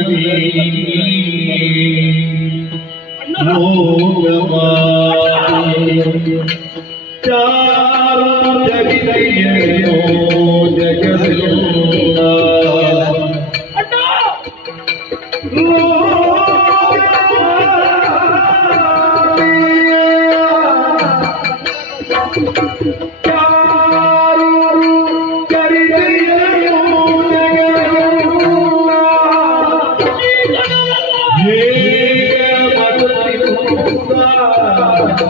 நபி மோகமாய் யாரும் தவிரையோ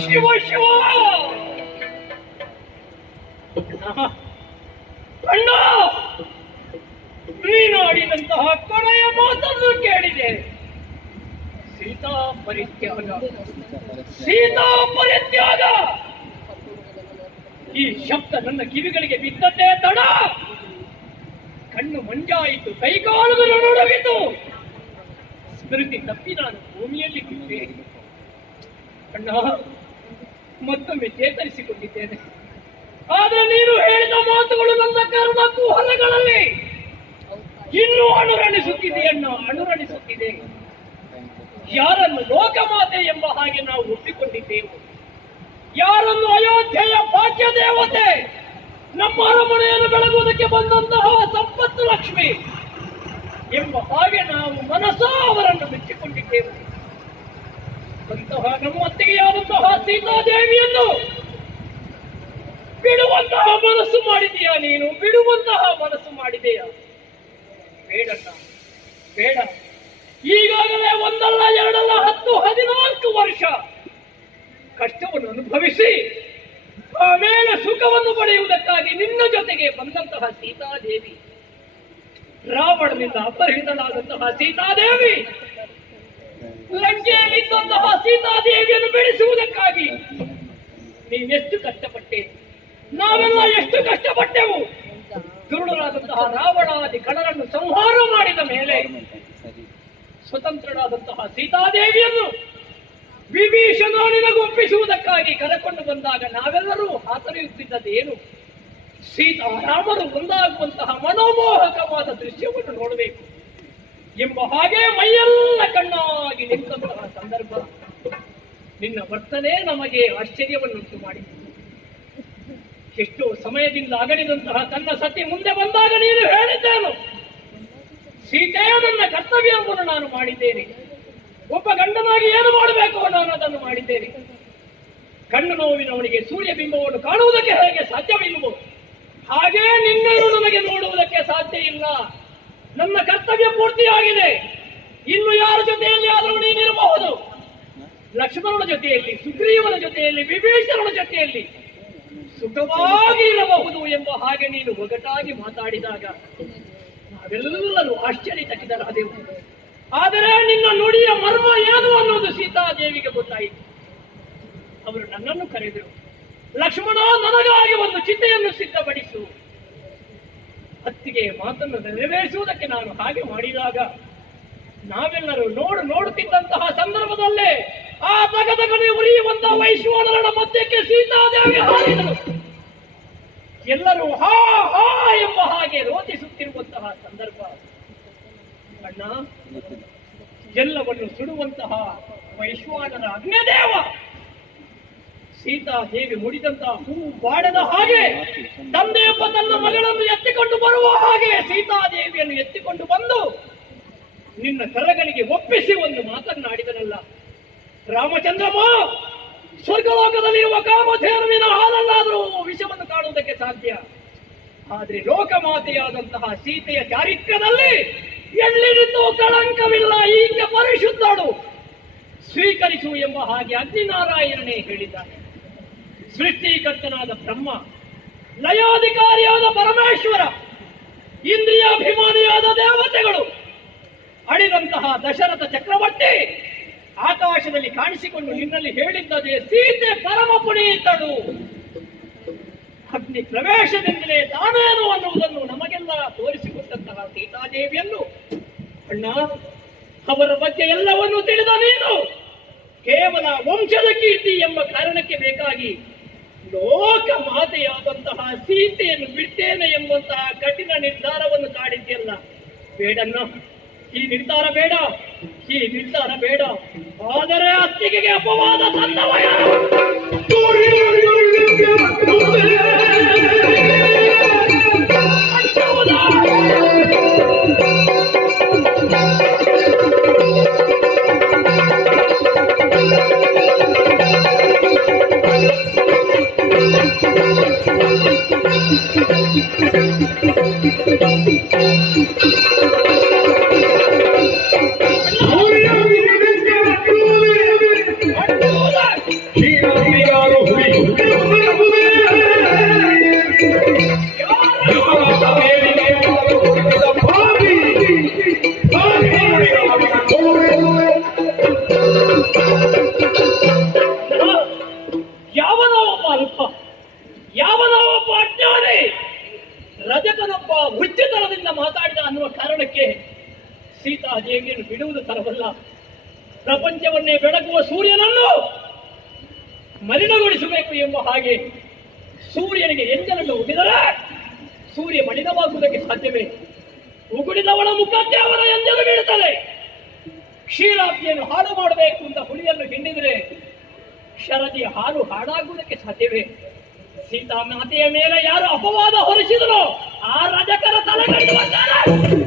शिव शिव ಸೀತಾ ಪರಿತ್ಯಾಗ ಸೀತಾ ಪರಿತ್ಯಾಗ ಈ ಶಬ್ದ ನನ್ನ ಕಿವಿಗಳಿಗೆ ಬಿದ್ದದ್ದೇ ತಡ. ಕಣ್ಣು ಮಂಜಾಯಿತು ಕೈಗಾಲುಗಳು ನಡುವಿತು. ಸ್ಮೃತಿ ತಪ್ಪಿ ನಾನು ಭೂಮಿಯಲ್ಲಿ ಬಿದ್ದೆ. ಅಣ್ಣ, ಮತ್ತೊಮ್ಮೆ ಚೇತರಿಸಿಕೊಂಡಿದ್ದೇನೆ. ಆದ್ರೆ ನೀನು ಹೇಳಿದ ಮಾತುಗಳು ನನ್ನ ಕರ್ಮ ಕುಹಲಗಳಲ್ಲಿ. ಇನ್ನೂ ಅನುರಣಿಸುತ್ತಿದೆ ಅಣ್ಣ ಅನುರಣಿಸುತ್ತಿದೆ. ಯಾರನ್ನು ಲೋಕಮಾತೆ ಎಂಬ ಹಾಗೆ ನಾವು ಒಪ್ಪಿಕೊಂಡಿದ್ದೇವೆ. ಯಾರನ್ನು ಅಯೋಧ್ಯೆಯ ಭಾಗ್ಯ ದೇವತೆ ನಮ್ಮ ಅರಮನೆಯನ್ನು ಬೆಳಗುವುದಕ್ಕೆ ಬಂದಂತಹ ಸಂಪತ್ತು ಲಕ್ಷ್ಮಿ ಎಂಬ ಹಾಗೆ ನಾವು ಮನಸ್ಸೋ ಅವರನ್ನು ಮೆಚ್ಚಿಕೊಂಡಿದ್ದೇವೆ. ಅಂತಹ ನಮ್ಮತ್ತಿಗೆಯಾದಂತಹ ಸೀತಾದೇವಿಯನ್ನು ಬಿಡುವಂತಹ ಮನಸ್ಸು ಮಾಡಿದೆಯಾ ನೀನು? ಬಿಡುವಂತಹ ಮನಸ್ಸು ಮಾಡಿದೆಯಾ? ಬೇಡಣ್ಣ, ಬೇಡ. ಈಗಾಗಲೇ ಒಂದಲ್ಲ, ಎರಡಲ್ಲ, ಹತ್ತು, ಹದಿನಾಲ್ಕು ವರ್ಷ. ಕಷ್ಟವನ್ನು ಅನುಭವಿಸಿ, ಆಮೇಲೆ ಸುಖವನ್ನು ಪಡೆಯುವುದಕ್ಕಾಗಿ ನಿನ್ನ ಜೊತೆಗೆ ಬಂದಂತಹ ಸೀತಾದೇವಿ, ರಾವಣನಿಂದ ಅಪಹರಿತನಾದಂತಹ ಸೀತಾದೇವಿ, ಲಂಕೆಯಲ್ಲಿದ್ದಂತಹ ಸೀತಾದೇವಿಯನ್ನು ಬೆಳೆಸುವುದಕ್ಕಾಗಿ ನೀನೆಷ್ಟು ಕಷ್ಟಪಟ್ಟೆ? ನಾವೆಲ್ಲ ಎಷ್ಟು ಕಷ್ಟಪಟ್ಟೆವು? ದುರುಳರಾದಂತಹ ರಾವಣಾದಿ ಗಣರನ್ನು ಸಂಹಾರ ಮಾಡಿದ ಮೇಲೆ ಸ್ವತಂತ್ರರಾದಂತಹ ಸೀತಾದೇವಿಯನ್ನು ವಿಭೀಷಣನಿಗೆ ಒಪ್ಪಿಸುವುದಕ್ಕಾಗಿ ಕರೆಕೊಂಡು ಬಂದಾಗ ನಾವೆಲ್ಲರೂ ಹಾತೊರೆಯುತ್ತಿದ್ದದ್ದೇನು ಸೀತಾರಾಮರು ಒಂದಾಗುವಂತಹ ಮನೋಮೋಹಕವಾದ ದೃಶ್ಯವನ್ನು ನೋಡಬೇಕು ಎಂಬ ಹಾಗೆ ಮೈಯೆಲ್ಲ ಕಣ್ಣಾಗಿ ನಿಂತಹ ಸಂದರ್ಭ. ನಿನ್ನ ವರ್ತನೆ ನಮಗೆ ಆಶ್ಚರ್ಯವನ್ನುಂಟು ಮಾಡಿತು. ಎಷ್ಟೋ ಸಮಯದಿಂದ ಅಗಲಿದಂತಹ ತನ್ನ ಸತಿ ಮುಂದೆ ಬಂದಾಗ ನೀನು ಹೇಳಿದ್ದೇನು. ಸೀತೆಯ ನನ್ನ ಕರ್ತವ್ಯವನ್ನು ನಾನು ಮಾಡಿದ್ದೇನೆ. ಒಬ್ಬ ಗಂಡನಾಗಿ ಏನು ಮಾಡಬೇಕು ನಾನು ಅದನ್ನು ಮಾಡಿದ್ದೇನೆ. ಕಣ್ಣು ನೋವಿನವನಿಗೆ ಸೂರ್ಯ ಬಿಂಬವನ್ನು ಕಾಣುವುದಕ್ಕೆ ಹೇಗೆ ಸಾಧ್ಯವಿಲ್ಲವೋ, ಹಾಗೇ ನಿನ್ನನ್ನು ನನಗೆ ನೋಡುವುದಕ್ಕೆ ಸಾಧ್ಯ ಇಲ್ಲ. ನನ್ನ ಕರ್ತವ್ಯ ಪೂರ್ತಿಯಾಗಿದೆ. ಇನ್ನು ಯಾರ ಜೊತೆಯಲ್ಲಿ ಆದರೂ ನೀನಿರಬಹುದು? ಲಕ್ಷ್ಮಣನ ಜೊತೆಯಲ್ಲಿ, ಸುಗ್ರೀವನ ಜೊತೆಯಲ್ಲಿ, ವಿಭೀಷಣನ ಜೊತೆಯಲ್ಲಿ. ಸುಖವಾಗಿ ಇರಬಹುದು ಎಂಬ ಹಾಗೆ ನೀನು ಒಗಟಾಗಿ ಮಾತಾಡಿದಾಗ ನಾವೆಲ್ಲರೂ ಆಶ್ಚರ್ಯಚಕಿತರಾದೆವು ಆದರೆ ನಿನ್ನ ನುಡಿಯ ಮರ್ಮ ಏನು ಅನ್ನೋದು ಸೀತಾದೇವಿಗೆ ಗೊತ್ತಾಯಿತು. ಅವರು ನನ್ನನ್ನು ಕರೆದರು, ಲಕ್ಷ್ಮಣ, ನನಗಾಗಿ ಒಂದು ಚಿತೆಯನ್ನು ಸಿದ್ಧಪಡಿಸು. ಅತ್ತಿಗೆ ಮಾತನ್ನು ನೆರವೇರಿಸುವುದಕ್ಕೆ ನಾನು ಹಾಗೆ ಮಾಡಿದಾಗ ನಾವೆಲ್ಲರೂ ನೋಡು ನೋಡುತ್ತಿದ್ದಂತಹ ಸಂದರ್ಭದಲ್ಲೇ ಆ ತಗದಗನೆ ಉರಿಯುವಂತಹ ವೈಶ್ವಾನರನ ಮಧ್ಯಕ್ಕೆ ಸೀತಾದೇವಿ ಹಾರಿದಳು ಎಲ್ಲರೂ ಹಾ ಹಾ ಎಂಬ ಹಾಗೆ ರೋಚಿಸುತ್ತಿರುವಂತಹ ಸಂದರ್ಭ. ಅಣ್ಣ, ಎಲ್ಲವನ್ನು ಸುಡುವಂತಹ ವೈಶ್ವಾನರ ಅಗ್ನಿದೇವ. ಸೀತಾದೇವಿ ಮುಡಿದಂತಹ ಹೂ ಬಾಡದ ಹಾಗೆ ತಂದೆಯೊಬ್ಬ ತನ್ನ ಮಗಳನ್ನು ಎತ್ತಿಕೊಂಡು ಬರುವ ಹಾಗೆ ಸೀತಾದೇವಿಯನ್ನು ಎತ್ತಿಕೊಂಡು ಬಂದು ನಿನ್ನ ಕರಗಳಿಗೆ ಒಪ್ಪಿಸಿ ಒಂದು ಮಾತನ್ನಾಡಿದನಲ್ಲ. ರಾಮಚಂದ್ರಮ್ಮ ಸ್ವರ್ಗಲೋಕದಲ್ಲಿರುವ ಕಾಮಧೇನುವಿನ ಹಾಲಲ್ಲಾದರೂ ವಿಷವನ್ನು ಕಾಣುವುದಕ್ಕೆ ಸಾಧ್ಯ. ಆದ್ರೆ ಲೋಕಮಾತೆಯಾದಂತಹ ಸೀತೆಯ ಚಾರಿತ್ರ್ಯದಲ್ಲಿ ಎಲ್ಲಿರಿದ್ದು ಕಳಂಕವಿಲ್ಲ. ಈಗ ಪರಿಶುದ್ಧಳು. ಸ್ವೀಕರಿಸು ಎಂಬ ಹಾಗೆ ಅಗ್ನಿನಾರಾಯಣನೇ ಹೇಳಿದ್ದಾನೆ. ಸೃಷ್ಟಿಕರ್ತನಾದ ಬ್ರಹ್ಮ, ಲಯಾಧಿಕಾರಿಯಾದ ಪರಮೇಶ್ವರ, ಇಂದ್ರಿಯಾಭಿಮಾನಿಯಾದ ದೇವತೆಗಳು ಅಡಿದಂತಹ ದಶರಥ ಚಕ್ರವರ್ತಿ ಆಕಾಶದಲ್ಲಿ ಕಾಣಿಸಿಕೊಂಡು ನಿನ್ನಲ್ಲಿ ಹೇಳಿದ್ದದೆ ಸೀತೆ ಪರಮ ಪುನೀತಳು. ಅಗ್ನಿ ಪ್ರವೇಶದಿಂದಲೇ ತಾನೇನು ಅನ್ನುವುದನ್ನು ನಮಗೆಲ್ಲ ತೋರಿಸಿಕೊಟ್ಟಂತಹ ಕೊಟ್ಟಂತಹ ಸೀತಾದೇವಿಯನ್ನು. ಅಣ್ಣ, ಅವರ ಬಗ್ಗೆ ಎಲ್ಲವನ್ನೂ ತಿಳಿದ ನೀನು. ಕೇವಲ ವಂಶದ ಕೀರ್ತಿ ಎಂಬ ಕಾರಣಕ್ಕೆ ಬೇಕಾಗಿ ಲೋಕ ಮಾತೆಯಾದಂತಹ ಸೀತೆಯನ್ನು ಬಿಡ್ತೇನೆ ಎಂಬಂತಹ ಕಠಿಣ ನಿರ್ಧಾರವನ್ನು ಕಾಡಿದ್ಯಲ್ಲ ಬೇಡಣ್ಣ. ಈ ನಿರ್ಧಾರ ಬೇಡ ಈ ನಿರ್ಧಾರ ಬೇಡ ಆದರೆ ಅತ್ತಿಗೆಗೆ ಅಪವಾದ ತಂದವ Thank ಹೌದಾ? ಅಜ್ಞಾನಿ ರಜಕನೊಬ್ಬ ಹುಚ್ಚತನದಿಂದ ಮಾತಾಡಿದ ಅನ್ನುವ ಕಾರಣಕ್ಕೆ ಸೀತಾದೇವಿಯನ್ನು ಬಿಡುವುದು ತರವಲ್ಲ. ಪ್ರಪಂಚವನ್ನೇ ಬೆಳಗುವ ಸೂರ್ಯನನ್ನು ಮಲಿನಗೊಳಿಸಬೇಕು ಎಂಬ ಹಾಗೆ ಸೂರ್ಯನಿಗೆ ಎಂಜಲನ್ನು ಉಗಿದರೆ ಸೂರ್ಯ ಮಲಿನವಾಗುವುದಕ್ಕೆ ಸಾಧ್ಯವೇ? ಉಗುಳಿದವಳ ಮುಖಕ್ಕೆ ಅವರ ಎಂಜಲು ಬೀಳುತ್ತದೆ. ಕ್ಷೀರಾಬ್ಜಿಯನ್ನು ಹಾಳು ಮಾಡಬೇಕು ಅಂತ ಹುಳಿಯನ್ನು ಹಿಂಡಿದರೆ ಶರದಿಯ ಹಾಲು ಹಾಳಾಗುವುದಕ್ಕೆ ಸಾಧ್ಯವೇ? ಸೀತಾ ಮಾತೆಯ ಮೇಲೆ ಯಾರು ಅಪವಾದ ಹೊರಿಸಿದ್ರು ಆ ರಜಕರ ತಲೆಗಟ್ಟುವ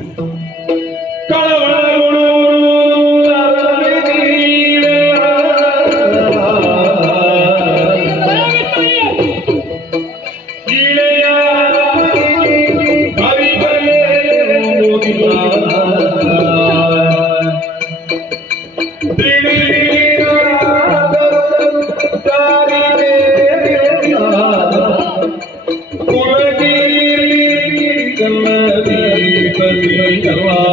सर्वे